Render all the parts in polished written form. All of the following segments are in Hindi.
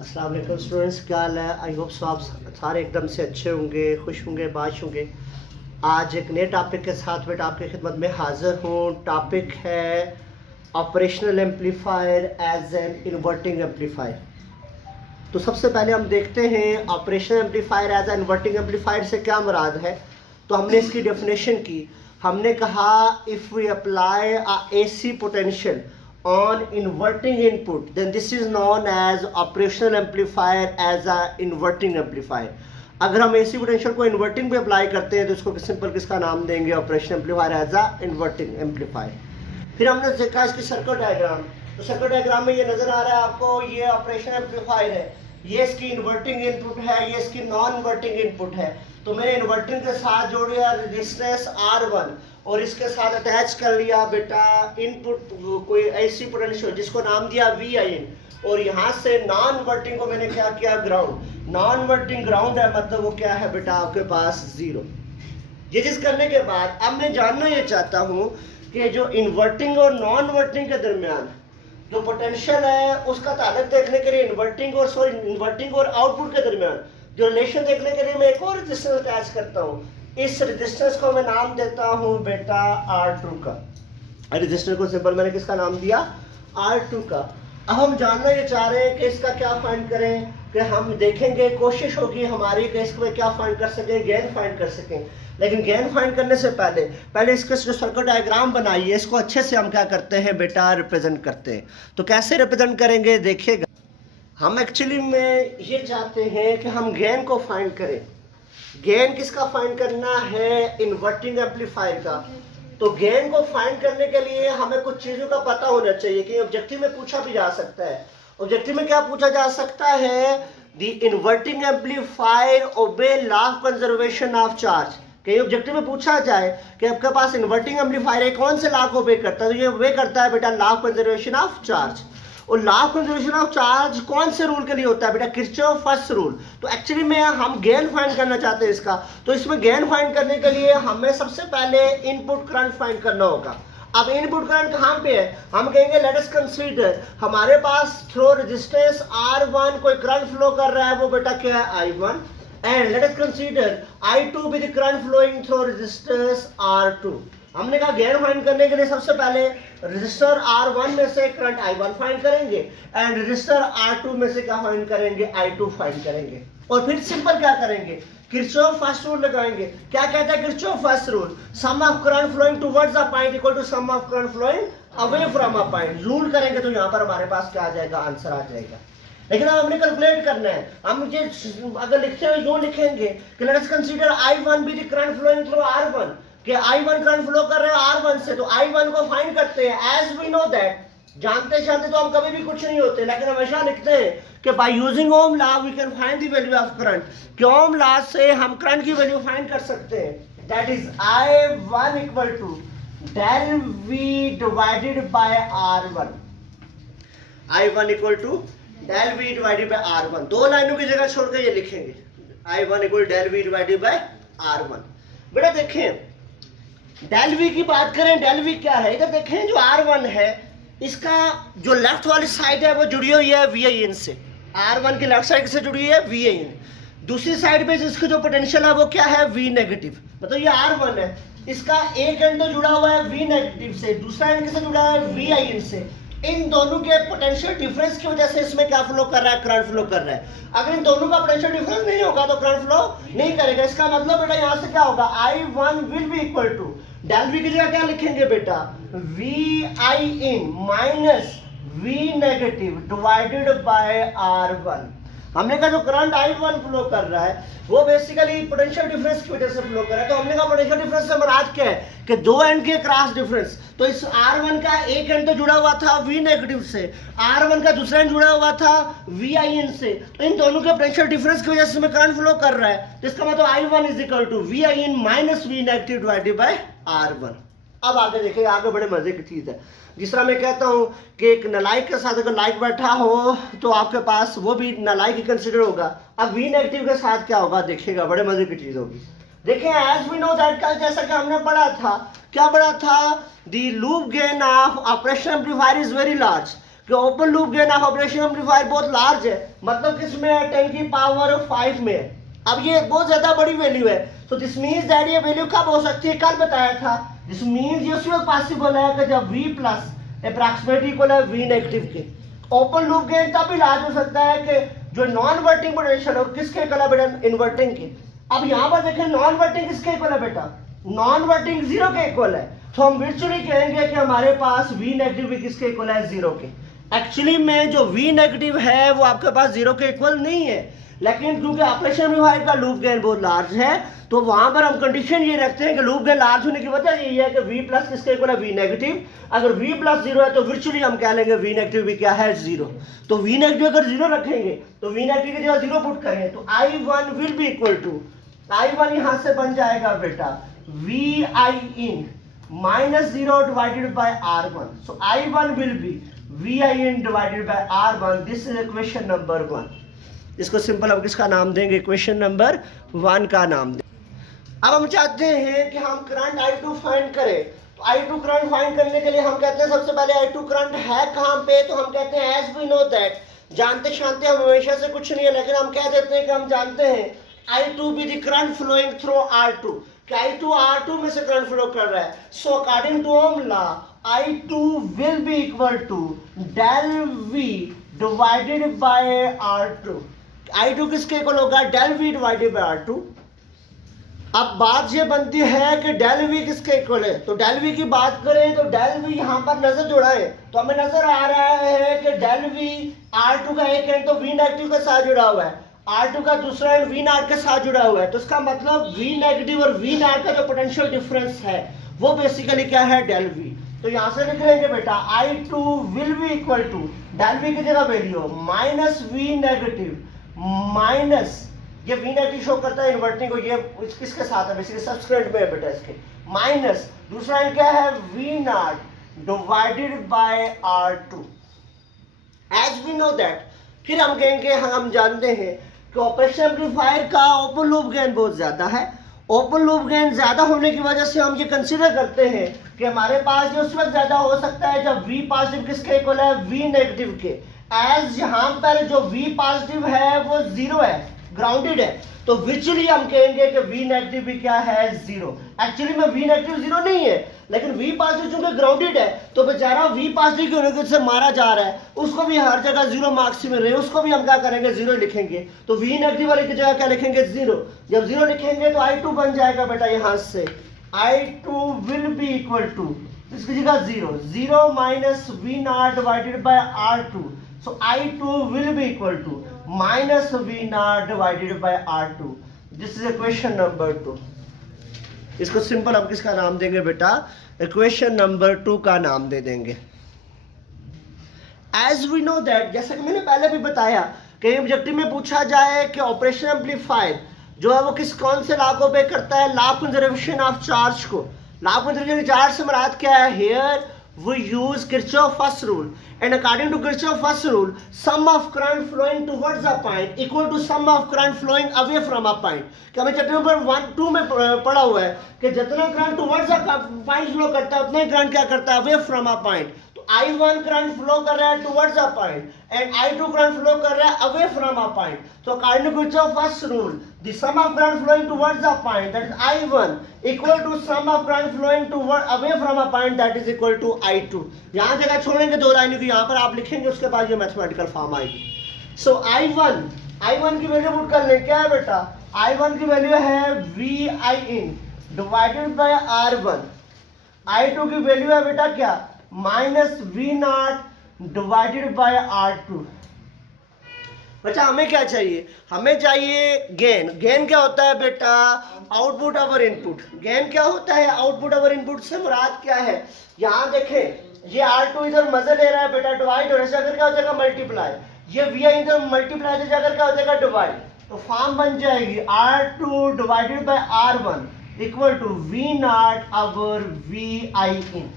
अस्सलाम वालेकुम स्टूडेंट्स, क्या हाल है। आई होप सो आप सारे एकदम से अच्छे होंगे, खुश होंगे, बाश होंगे। आज एक नए टॉपिक के साथ बेटा आपकी खिदमत में हाज़िर हूँ। टॉपिक है operational amplifier as an inverting amplifier. तो सबसे पहले हम देखते हैं operational amplifier as an inverting amplifier से क्या मुराद है। तो हमने इसकी डेफिनेशन की, हमने कहा if we apply a AC potential on inverting input then this is known as operational amplifier as a inverting amplifier। अगर हम AC पोटेंशियल को इन्वर्टिंग पे अप्लाई करते हैं तो इसको सिंपल किसका नाम देंगे, operational amplifier as a inverting amplifier. फिर हमने देखा इसकी सर्किट डायग्राम। तो सर्किट डायग्राम में ये नजर आ रहा है आपको, ये ऑपरेशनल एम्पलीफायर है, ये इसकी इन्वर्टिंग इनपुट है, ये इसकी नॉन इन्वर्टिंग इनपुट है। तो मैंने इन्वर्टिंग के साथ जोड़ दिया रेजिस्टेंस R1 और इसके साथ अटैच कर लिया बेटा इनपुट कोई ऐसी पोटेंशियल जिसको नाम दिया Vin, और यहाँ से नॉन इन्वर्टिंग को मैंने क्या किया, ग्राउंड। नॉन इन्वर्टिंग ग्राउंड है, मतलब वो क्या है बेटा आपके पास जीरो। ये चीज करने के बाद अब मैं जानना ये चाहता हूँ कि जो इन्वर्टिंग और नॉन इन्वर्टिंग के दरमियान जो पोटेंशियल है उसका ताल्लुक देखने के लिए इन्वर्टिंग और आउटपुट के दरमियान जो रिलेशन देखने के लिए मैं एक और रेजिस्टेंस अटैच करता हूँ। इस रेजिस्टेंस को मैं नाम देता हूँ बेटा R2 का। रेजिस्टेंस को सिंपल मैंने किसका नाम दिया, R2 का। अब हम जानना ये चाह रहे हैं कि इसका क्या फाइंड करें, कि हम देखेंगे, कोशिश होगी हमारी कि इसमें क्या फाइंड कर सकें, गेन फाइंड कर सकें। लेकिन गेन फाइंड करने से पहले इसका जो सर्किट डायग्राम बनाई है इसको अच्छे से हम क्या करते हैं बेटा, रिप्रेजेंट करते हैं। तो कैसे रिप्रेजेंट करेंगे देखिएगा। हम एक्चुअली में ये चाहते हैं कि हम गेन को फाइंड करें। गेन किसका फाइंड करना है, इन्वर्टिंग एम्पलीफायर का। तो गेन को फाइंड करने के लिए हमें कुछ चीजों का पता होना चाहिए कि ऑब्जेक्टिव में पूछा भी जा सकता है। ऑब्जेक्टिव में क्या पूछा जा सकता है, the inverting amplifier obey law of conservation of charge. कहीं ऑब्जेक्टिव में पूछा जाए कि आपके पास इन्वर्टिंग एम्पलीफायर है, कौन से लॉ को ओबे करता है, तो ये ओबे करता है बेटा law of conservation of charge. और law of conservation of charge कौन से रूल के लिए होता है बेटा, किरचॉफ फर्स्ट रूल। तो एक्चुअली में हम गेन फाइंड करना चाहते हैं इसका। तो इसमें गेन फाइंड करने के लिए हमें सबसे पहले इनपुट करंट फाइंड करना होगा। अब इनपुट करंट कहाँ पे है, हम कहेंगे लेट अस कंसीडर हमारे पास थ्रू रेजिस्टेंस R1 कोई करंट फ्लो कर रहा है, वो बेटा क्या है I1, and let us consider I2 with current flowing through resistance R2। हमने कहा गेन फाइंड करने के लिए सबसे पहले रजिस्टर R1 में से करंट I1 फाइंड करेंगे एंड रजिस्टर R2 में से क्या फाइंड करेंगे, I2 फाइंड करेंगे। और फिर सिंपल क्या करेंगे, किरचॉफ फर्स्ट रूल लगाएंगे। क्या कहता है Kirchhoff first rule, sum of current flowing towards a point equal to sum of current flowing away from a point. Rule करेंगे तो यहाँ पर हमारे पास क्या आ जाएगा, आंसर आ जाएगा। लेकिन अब हमने कैलकुलेट करना है। हम ये अगर लिखते हुए यूं लिखेंगे कि let us consider I1 be the current flowing through R1, कि I1 करंट फ्लो कर रहे हैं R1 से, तो I1 को फाइंड करते हैं। एज वी नो दैट, जानते जानते तो हम कभी भी कुछ नहीं होते, लेकिन हमेशा लिखते हैं कि by using Ohm law we can find the value of current, कि ओम लॉ से हम करंट की वैल्यू फाइंड कर सकते हैं। That is I1 equal to del V divided by R1। I1 equal to del V divided by R1। दो लाइनों की जगह छोड़ के ये लिखेंगे I1 equal del V divided by R1। बेटा देखें, डेल V की बात करें, डेल V क्या है, इधर देखें जो R1 है इसका जो लेफ्ट वाली साइड है वो जुड़ी हुई है Vin से। R1 की लेफ्ट साइड से जुड़ी है Vin। दूसरी साइड पे इसका जो पोटेंशियल है वो क्या है, V नेगेटिव। मतलब ये R1 है, इसका एक एंड तो जुड़ा हुआ है V नेगेटिव से, दूसरा एंड किससे जुड़ा है, Vin से। इन दोनों के पोटेंशियल डिफरेंस की वजह से इसमें क्या फ्लो कर रहा है, करंट फ्लो कर रहा है। अगर इन दोनों का पोटेंशियल डिफरेंस नहीं होगा तो करंट फ्लो नहीं करेगा। इसका मतलब बेटा यहाँ से क्या होगा, I1 will be equal to del V की जगह क्या लिखेंगे बेटा, Vin minus V negative divided by R1। हमने कहा जो करंट I1 फ्लो कर रहा है वो बेसिकली पोटेंशियल डिफरेंस की वजह से फ्लो कर रहा है। तो हमने कहा पोटेंशियल डिफरेंस से मुराद क्या है कि दो एंड के क्रॉस डिफरेंस। तो इस R1 का एक एंड तो जुड़ा हुआ था V नेगेटिव से, R1 का दूसरा एंड जुड़ा हुआ था Vin से। तो इन दोनों के पोटेंशियल डिफरेंस की वजह से हमें करंट फ्लो कर रहा है। तो इसका मतलब I1 is equal to Vin minus V negative divided by R1। अब आगे देखिए, आगे बड़े मजे की चीज है। जिस तरह मैं कहता हूँ कि एक नलायक के साथ अगर लाइक बैठा हो तो आपके पास वो भी नलायक ही कंसिडर होगा। अब V नेगेटिव के साथ क्या होगा देखिएगा, बड़े मजे की चीज होगी। देखिए एज वी नो दैट, कल जैसा कि हमने पढ़ा था, क्या पढ़ा था, the loop gain of operational amplifier is very large. कि open loop gain of operation amplifier बहुत लार्ज है, मतलब किसमें है 10 की पावर 5 में है। अब ये बहुत ज्यादा बड़ी वैल्यू है, तो दिस मींस दैट ये वैल्यू कब हो सकती है, कल बताया था। दिस मींस ये उसी वक्त पॉसिबल है कि जब V प्लस अप्रॉक्सीमेट इक्वल है V नेगेटिव के। ओपन लूप गेन तब भी लार्ज हो सकता है कि जो नॉन वर्टिंग पोटेंशियल हो किसके इक्वल है बेटा, इन्वर्टिंग के। अब यहाँ पर देखें नॉन वर्टिंग किसके इक्वल है बेटा, नॉन वर्टिंग 0 के इक्वल है, तो हम वर्चुअली कहेंगे कि हमारे पास V नेगेटिव भी किसके इक्वल है, 0 के। एक्चुअली में जो V नेगेटिव है वो आपके पास 0 के इक्वल नहीं है, लेकिन क्योंकि ऑपरेशन एम्पलीफायर का लूप गेन बहुत लार्ज है तो वहां पर हम कंडीशन ये रखते हैं कि लूप गेन लार्ज होने की वजह यही है कि V प्लस किसके इक्वल है, V नेगेटिव। अगर V प्लस 0 है तो वर्चुअली हम कह लेंगे V नेगेटिव भी क्या है, 0। तो V नेगेटिव अगर 0 रखेंगे तो V नेगेटिव की जगह 0 पुट करें तो I1 will be equal to, I1 यहां से बन जाएगा बेटा VI in minus 0 divided by R1. So I1 will be VI in divided by R1. This is equation number 1. इसको सिंपल हम किसका नाम देंगे, इक्वेशन नंबर 1 का नाम देंगे। अब हम चाहते हैं कि हम करंट I2 फाइंड करें, तो I2 करंट फाइंड करने के लिए हम कहते हैं सबसे पहले I2 करंट है कहां पे, तो हम कहते हैं एज वी नो दैट, जानते शांते हम हमेशा से कुछ नहीं है, लेकिन हम कह देते हैं कि हम जानते हैं I2 be the current flowing through R2, कि I2 R2 में से करंट फ्लो कर रहा है। So according to Ohm law I2 will be equal to del V divided by R2। I2 किसके इक्वल होगा, del V divided by R2। अब बात ये बनती है कि del V किसके इक्वल है, तो del V की बात करें तो del V यहाँ पर नजर जुड़ा है, तो हमें नजर आ रहा है कि del V R2 का एक एंड तो V नेगेटिव के साथ जुड़ा हुआ है, R2 का दूसरा एंड V नॉट के साथ जुड़ा हुआ है, तो इसका मतलब V नेगेटिव और V नॉट का जो पोटेंशियल डिफरेंस है वो बेसिकली क्या है, del V। तो यहां से लिख लेंगे बेटा I2 will be equal to del V की जगह value minus V negative minus, ये V नेगेटिव शो करता है इन्वर्टिंग को, ये किसके साथ है, बेसिकली सबस्क्रिप्ट में है बेटा इसके, माइनस दूसरा एंड क्या है V nought divided by R2। As we know that, फिर हम कहेंगे हम जानते हैं कि ऑपरेशन एम्पलीफायर का ओपन लूप गेन बहुत ज्यादा है। ओपन लूप गेन ज्यादा होने की वजह से हम ये कंसीडर करते हैं कि हमारे पास ये उस वक्त ज्यादा हो सकता है जब V पॉजिटिव किसके इक्वल है, V नेगेटिव के। एज यहाँ पर जो V पॉजिटिव है वो 0 है, ग्राउंडेड है, तो विचुअली हम कहेंगे कि V नेगेटिव भी क्या है, 0। एक्चुअली में V नेगेटिव 0 नहीं है, लेकिन V पॉजिटिव चूंकि ग्राउंडेड है तो बेचारा V पॉजिटिव की वजह से मारा जा रहा है, उसको भी हर जगह 0 मार्क्स मिल रहे हैं, उसको भी हम क्या करेंगे, 0 लिखेंगे। तो V नेगेटिव वाले की जगह क्या लिखेंगे, 0। जब 0 लिखेंगे तो I2 बन जाएगा बेटा यहां से I2 will be equal to, इसकी जगह 0 minus V nought divided by R2। So I2 will be equal to minus V naught divided by R2. This is equation number 2. इसको सिंपल हम किसका नाम देंगे बेटा, इक्वेशन नंबर 2 का नाम दे देंगे। As we know that, जैसा कि मैंने पहले भी बताया कि ऑब्जेक्टिव में पूछा जाए कि ऑपरेशन एम्पलीफायर जो है वो किस कौन से लॉ को पे करता है, law of conservation of charge को। लॉ ऑफ कंजर्वेशन चार्ज से मुराद क्या है, here we use Kirchhoff first rule, and according to Kirchhoff first rule sum of current flowing towards a point equal to sum of current flowing away from a point। कि हमें चैप्टर नंबर 1-2 में पढ़ा हुआ है कि जितना current towards a point flow करता है उतना ही करंट क्या करता है, अवे फ्रॉम अ पॉइंट। तो I1 करंट फ्लो कर रहा है towards a point and I2 current flow कर रहा है अवे फ्रॉम अ पॉइंट। तो according to Kirchhoff first rule the sum of current flowing towards a point, that is I1, equal to sum of current flowing toward away from a point, that is equal to I2। यहाँ जगह छोड़ेंगे दो लाइनों की, यहाँ पर आप लिखेंगे उसके बाद ये मैथमेटिकल फॉर्म आएगी। सो I1 की वैल्यू पुट कर लें, क्या है बेटा, I1 की वैल्यू है VI in divided by R1। I2 की वैल्यू है बेटा क्या, minus V nought divided by R2। बच्चा हमें क्या चाहिए, हमें चाहिए गेन। गेन क्या होता है बेटा, आउटपुट ओवर इनपुट। गेन क्या होता है, आउटपुट ओवर इनपुट से मुराद क्या है, यहाँ देखें ये R2 इधर मजे ले रहा है बेटा, डिवाइड हो रहा है, जाकर क्या हो जाएगा मल्टीप्लाई, ये VI इधर मल्टीप्लाई से जाकर क्या हो जाएगा डिवाइड, तो फॉर्म बन जाएगी R2 divided by R1 equal to V not over VI in,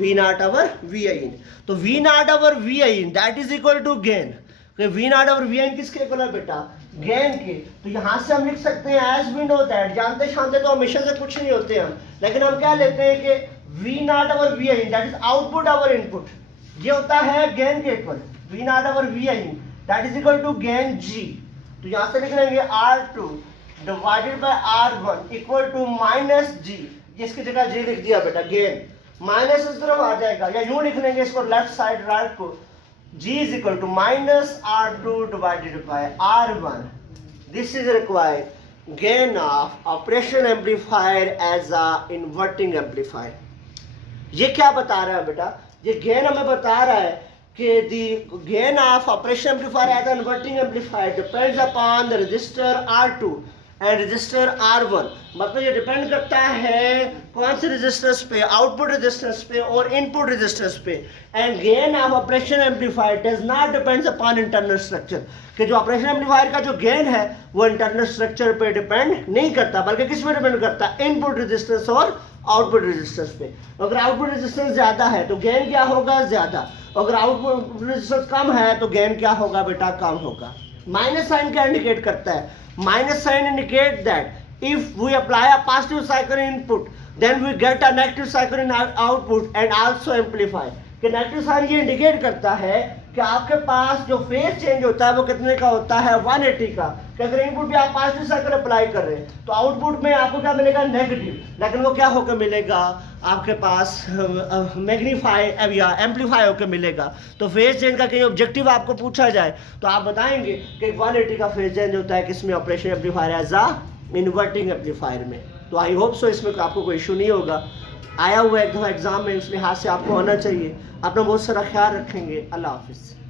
V not over VI in. तो V not over VI in that is equal to gain. V not over VI किसके इक्वल है बेटा, गेन के। तो यहां से हम लिख सकते हैं एज वी नो दैट, जानते शानते तो हमेशा से कुछ नहीं होते हम, लेकिन हम क्या लेते हैं कि V not over VI that is output over input, ये होता है गेन के equal, V not over V I that is equal to gain G. तो यहाँ से लिख लेंगे R2 divided by R1 equal to minus G, इसकी जगह जी लिख दिया बेटा, गेन माइनस इस तरफ आ जाएगा, या यूं लिख लेंगे इसको लेफ्ट साइड राइट को, G is equal to minus R2 divided by R1. This is required gain of operation amplifier as a inverting amplifier. ये क्या बता रहा है बेटा, ये गेन हमें बता रहा है कि the gain of operation amplifier as an inverting amplifier depends upon the resistor R2 and resistor R1। मतलब ये डिपेंड करता है कौन से रेजिस्टेंस पे, आउटपुट रेजिस्टेंस पे और इनपुट रेजिस्टेंस पे। And gain of operation amplifier does not depends upon internal structure, कि जो ऑपरेशन एम्पलीफायर का जो गेन है वो इंटरनल स्ट्रक्चर पे डिपेंड नहीं करता, बल्कि किस पे डिपेंड करता है, इनपुट रेजिस्टेंस और आउटपुट रेजिस्टेंस पे। अगर आउटपुट रेजिस्टेंस ज्यादा है तो गेन क्या होगा, ज्यादा। अगर आउटपुट रेजिस्टेंस कम है तो गेन क्या होगा बेटा, कम होगा। माइनस साइन क्या इंडिकेट करता है, minus sign indicate that if we apply a positive cycle in input then we get a negative cycle in output and also amplify। कि नेगेटिव साइन ये इंडिकेट करता है कि आपके पास जो फेज चेंज होता है वो कितने का होता है, 180 का। कि अगर इनपुट पे आप पॉजिटिव साइकिल अप्लाई कर रहे हैं तो आउटपुट में आपको क्या मिलेगा, नेगेटिव, लेकिन वो क्या होकर मिलेगा आपके पास, मैग्नीफाई या एम्पलीफाई होकर मिलेगा। तो फेज चेंज का कहीं ऑब्जेक्टिव आपको पूछा जाए तो आप बताएंगे कि 180 का फेज चेंज होता है किसमें, operation amplifier as a inverting amplifier में। तो आई होप सो इसमें आपको कोई इशू नहीं होगा। आया हुआ एक दफ़ा एग्जाम में, इस लिहाज से आपको होना चाहिए। अपना बहुत सारा ख्याल रखेंगे। अल्लाह हाफिज़।